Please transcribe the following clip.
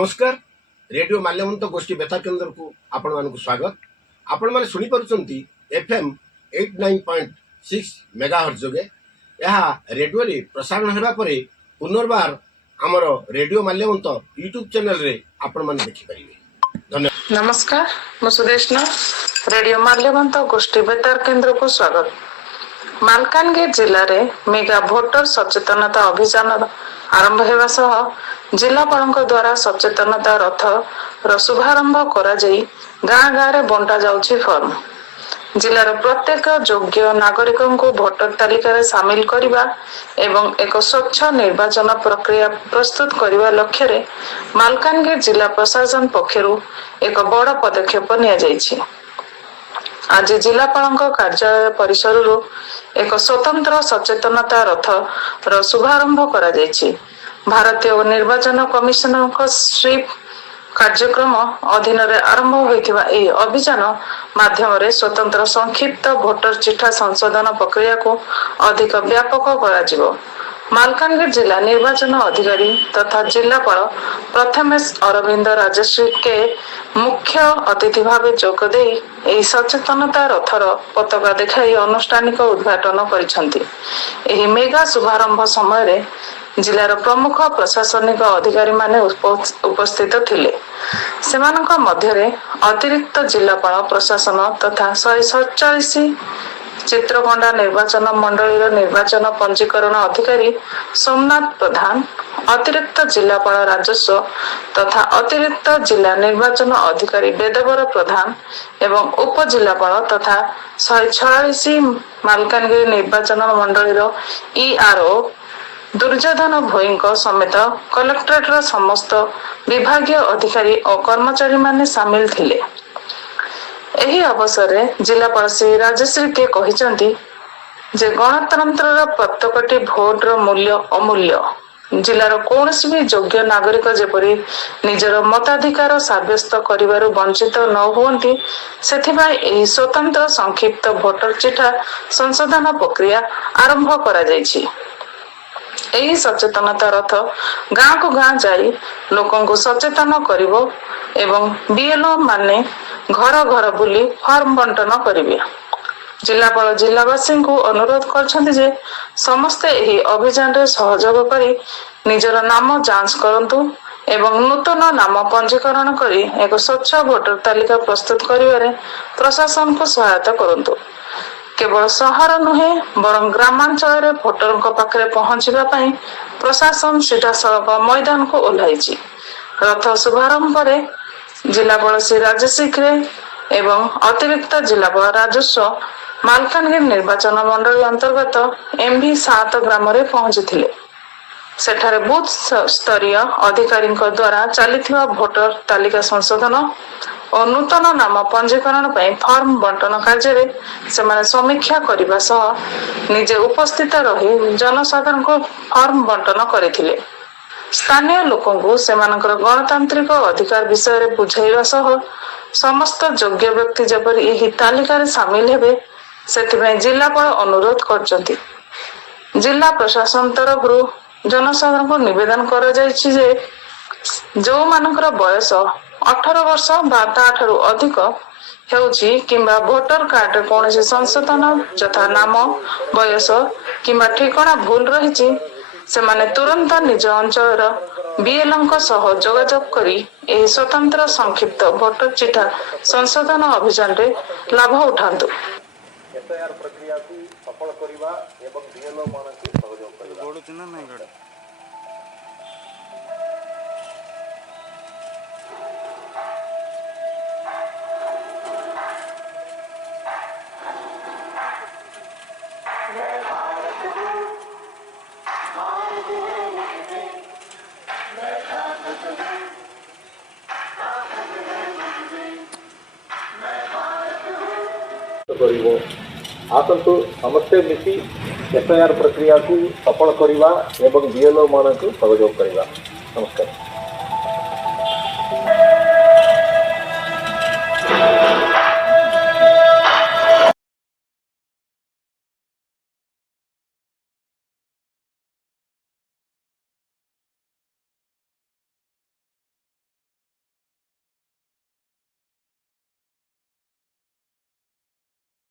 नमस्कार रेडियो माल्यवंत गोष्ठी बेतार केन्द्र को आपण मानक स्वागत। आपण माने सुनी पारुचंती एफएम 89.6 मेगाहर्ट्ज जोगे यह रेडियो रे प्रसारण हेबा परे पुनर्बार हमर रेडियो माल्यवंत यूट्यूब चैनल रे आपण माने देखि परिबे। धन्यवाद। नमस्कार मु सुदेशना रेडियो माल्यवंत गोष्ठी बेतार केन्द्र को स्वागत। मालकानगिरी जिले में मेगा भोटर सचेतनता अभियान आरंभ होगा सह जिलापाल द्वारा सचेतनता रथ शुभारंभ करा जाई गाँ गाँ रे बंटा जाउछि फॉर्म। जिलार प्रत्येक योग्य नागरिक को भोटर तालिका रे शामिल करिबा एवं एक स्वच्छ निर्वाचन प्रक्रिया प्रस्तुत करने लक्ष्य रे मालकानगिरी जिला प्रशासन पक्षरु एक बड़ पदक्षेप निया जाइछि। आज जिलापाल कार्यालय परिसर एक स्वतंत्र सचेतनता रथ शुभारंभ करा जाइछि। भारतीय निर्वाचन कमिशन स्वीप कार्यक्रम अधीन आरंभ होइथिबा एही अभियान माध्यम रे स्वतंत्र संक्षिप्त भोटर चिठा संशोधन प्रक्रिया को अधिक व्यापक करा जिवो। मालकानगिरी जिला निर्वाचन अधिकारी तथा जिलापाल प्रथमेश अरविंद राजश्री के मुख्य अतिथि भाव जोग दे एही सचेतनता रथर पताका देखाई अनुष्ठानिक उद्घाटन करिसंती। एही मेगा शुभारंभ समय रे जिलार प्रमुख प्रशासनिक अधिकारी माने उपस्थित थिले। सेमानक मध्यरे अतिरिक्त जिलापाल प्रशासन तथा 147 चित्रकोंडा निर्वाचन मंडलीर निर्वाचन पंजीकरण अधिकारी सोमनाथ प्रधान, अतिरिक्त जिलापाल राजस्व तथा अतिरिक्त जिला निर्वाचन अधिकारी वेदवर प्रधान एवं उपजिलापाल तथा 146 मालकानगिरी निर्वाचन मंडलीर ईआरओ दुर्योधन भोई समेत कलेक्टरेट समस्त विभागीय अधिकारी और कर्मचारी माने सामिल थिले। एही अवसर में जिलापाल श्री राजश्री के कहिसंती जे गणतंत्र प्रत्येकटी भोटर मूल्य अमूल्य। जिलार कौनसी भी योग्य नागरिक जेपरी निजर मताधिकार साब्यस्त करिवारु वंचित न हुअंती सेथिबाई एही स्वतंत्र संक्षिप्त भोटर चिठा संशोधन प्रक्रिया आरंभ करा जाइछि। एही सचेतनता रथ गाँ को गाँ जाई लोकों को सचेतन करिवो एवं बीएलओ माने घर घर बुली फॉर्म बंटन करिवे। जिलापाल जिलावासी को अनुरोध करछन्ति जे समस्त एही अभियान रे सहयोग करी निजर नाम जांच करंतु एवं नूतन नाम पंजीकरण करी एक स्वच्छ भोटर तालिका प्रस्तुत करिवारे प्रशासन को सहायता करंतु। केवल सहर नुहे बरं ग्रामांचल रे भोटर पाखे पहुंचवा पाई प्रशासन सीधासलख मैदान को ओह्लाइछि। रथ शुभारंभ रे जिलापाल श्री राजशेखर एवं अतिरिक्त जिलापाल राजस्व मालकानगिरी निर्वाचन मंडली अंतर्गत एमवी 7 ग्राम रे पहुंचीथिले। सेठारे बूथ स्तरीय अधिकारी द्वारा चलिथिबा भोटर तालिका संशोधन और नूतन नाम पंजीकरण पर फॉर्म बंटन कार्य रे सेमाने समीक्षा करबा सह निजे उपस्थित रही जनसाधारण को फॉर्म बंटन करिथिले। स्थानीय लोकों को सेमानकर गणतांत्रिक अधिकार विषय रे बुझाइबा सह समस्त योग्य व्यक्ति जेपरि एही तालिका रे शामिल हेबे सेथिबे जिलापाल अनुरोध करछन्ति। जिला प्रशासन तरफरु जनसाधारण को निवेदन करा जायछि जे जो मानकर बयस 18 वर्ष बा ताठरू अधिक हेउछि किंबा भोटर कार्ड रे कोनोसी संशोधन यथा नाम बयस किंबा ठिकाना भूल रहिछि सेमाने तुरंत निज अंचल बीएलओ सह जोगाजोग करी एही स्वतंत्र संक्षिप्त भोटर चिठा संशोधन अभियान रे लाभ उठांतु। एफआईआर प्रक्रिया को सफल करिबा एवं बीएलओ मानक सहयोग करिबा गोड़ चिन्ह नै गड आसतु समस्ते मिसी एफआईआर प्रक्रिया को सफल करिबा एवं बीएलओ मानक सहयोग करिबा। नमस्कार।